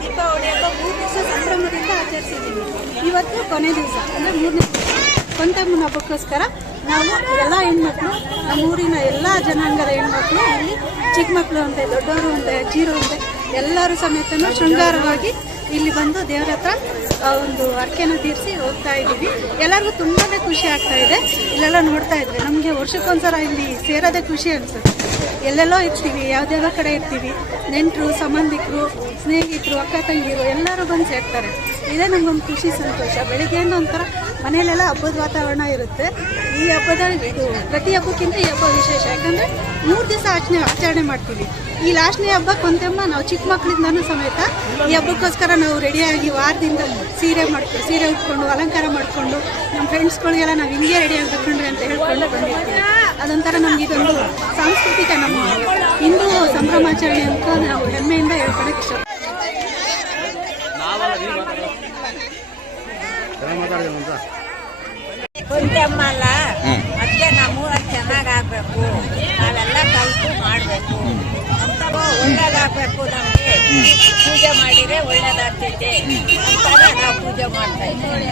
ದೀಪಾವಳಿ ಹಬ್ಬ ಮೂರು ದಿವಸ ಸಂಭ್ರಮದಿಂದ ಆಚರಿಸಿದ್ದೀವಿ. ಇವತ್ತು ಕೊನೆ ದಿವಸ, ಅಂದರೆ ಮೂರನೇ ಕೊಂತಮ್ಮನ ಹಬ್ಬಕ್ಕೋಸ್ಕರ ನಾವು ಎಲ್ಲ ಹೆಣ್ಮಕ್ಳು, ನಮ್ಮ ಊರಿನ ಎಲ್ಲ ಜನಾಂಗದ ಹೆಣ್ಮಕ್ಳು, ಇಲ್ಲಿ ಚಿಕ್ಕ ಮಕ್ಕಳು ಅಂತೆ, ದೊಡ್ಡವರು ಅಂತೆ ಅಜ್ಜಿರು ಅಂತೆ, ಎಲ್ಲರೂ ಸಮೇತನು ಶೃಂಗಾರವಾಗಿ ಇಲ್ಲಿ ಬಂದು ದೇವ್ರ ಹತ್ರ ಒಂದು ಅರ್ಕೆನ ತೀರಿಸಿ ಹೋಗ್ತಾ ಇದ್ದೀವಿ. ಎಲ್ಲರಿಗೂ ತುಂಬಾ ಖುಷಿ ಆಗ್ತಾ ಇದೆ. ಇಲ್ಲೆಲ್ಲ ನೋಡ್ತಾ ಇದ್ರೆ ನಮಗೆ ವರ್ಷಕ್ಕೊಂದ್ಸಲ ಇಲ್ಲಿ ಸೇರೋದೇ ಖುಷಿ ಅನಿಸುತ್ತೆ. ಎಲ್ಲೆಲ್ಲೋ ಇರ್ತೀವಿ ಯಾವುದೆಲ್ಲ ಕಡೆ ಇರ್ತೀವಿ. ನೆಂಟರು, ಸಂಬಂಧಿಕರು, ಸ್ನೇಹಿತರು, ಅಕ್ಕ ತಂಗಿರು, ಎಲ್ಲರೂ ಬಂದು ಸೇರ್ತಾರೆ. ಇದೇ ನಮಗೊಂದು ಖುಷಿ, ಸಂತೋಷ. ಬೆಳಿಗ್ಗೆಯಿಂದ ಒಂಥರ ಮನೆಯಲ್ಲೆಲ್ಲ ಹಬ್ಬದ ವಾತಾವರಣ ಇರುತ್ತೆ. ಈ ಹಬ್ಬದ ಇದು ಪ್ರತಿ ಹಬ್ಬಕ್ಕಿಂತ ಈ ಹಬ್ಬ ವಿಶೇಷ. ಯಾಕಂದರೆ ಮೂರು ದಿವಸ ಆಚರಣೆ ಆಚರಣೆ ಮಾಡ್ತೀವಿ. ಈ ಲಾಸ್ಟ್ನೇ ಹಬ್ಬ ಕೊಂತೆಮ್ಮ ನಾವು ಚಿಕ್ಕ ಮಕ್ಕಳಿಂದನೂ ಸಮೇತ ಈ ಹಬ್ಬಕ್ಕೋಸ್ಕರ ನಾವು ರೆಡಿಯಾಗಿ ವಾರದಿಂದ ಸೀರೆ ಮಾಡ್ಕೊಂಡು ಸೀರೆ ಉಟ್ಕೊಂಡು ಅಲಂಕಾರ ಮಾಡಿಕೊಂಡು ನಮ್ಮ ಫ್ರೆಂಡ್ಸ್ಗಳಿಗೆಲ್ಲ ನಾವು ಹಿಂಗೆ ರೆಡಿ ತಗೊಂಡ್ರಿ ಅಂತ ಹೇಳ್ಕೊಂಡು ಬಂದಿರ್ತೀವಿ. ಅದೊಂಥರ ನಮ್ಗೆ ಇದೊಂದು ಸಾಂಸ್ಕೃತಿಕ ನಮ್ಮ ಹಿಂದೂ ಸಂಭ್ರಮಾಚರಣೆ ಅಂತ ನಾವು ಹೆಮ್ಮೆಯಿಂದ ಹೇಳ್ಕೊಳಕ್ಕೆ ಇಷ್ಟ. ಕೊಂತೆಮ್ಮ ಅಲ್ಲ? ಅದಕ್ಕೆ ಮೂರ ಚೆನ್ನಾಗಿ ಆಗಬೇಕು ನಾವೆಲ್ಲ ಕಲ್ತು ಮಾಡಬೇಕು. ಅಂತ ಒಳ್ಳೇದಾಗ್ಬೇಕು ನಮ್ಗೆ. ಪೂಜೆ ಮಾಡಿದ್ರೆ ಒಳ್ಳೇದಾಗ್ತೈತೆ. ಅಂತ ನಾವು ಪೂಜೆ ಮಾಡ್ತಾ ಇದ್ದೀವಿ.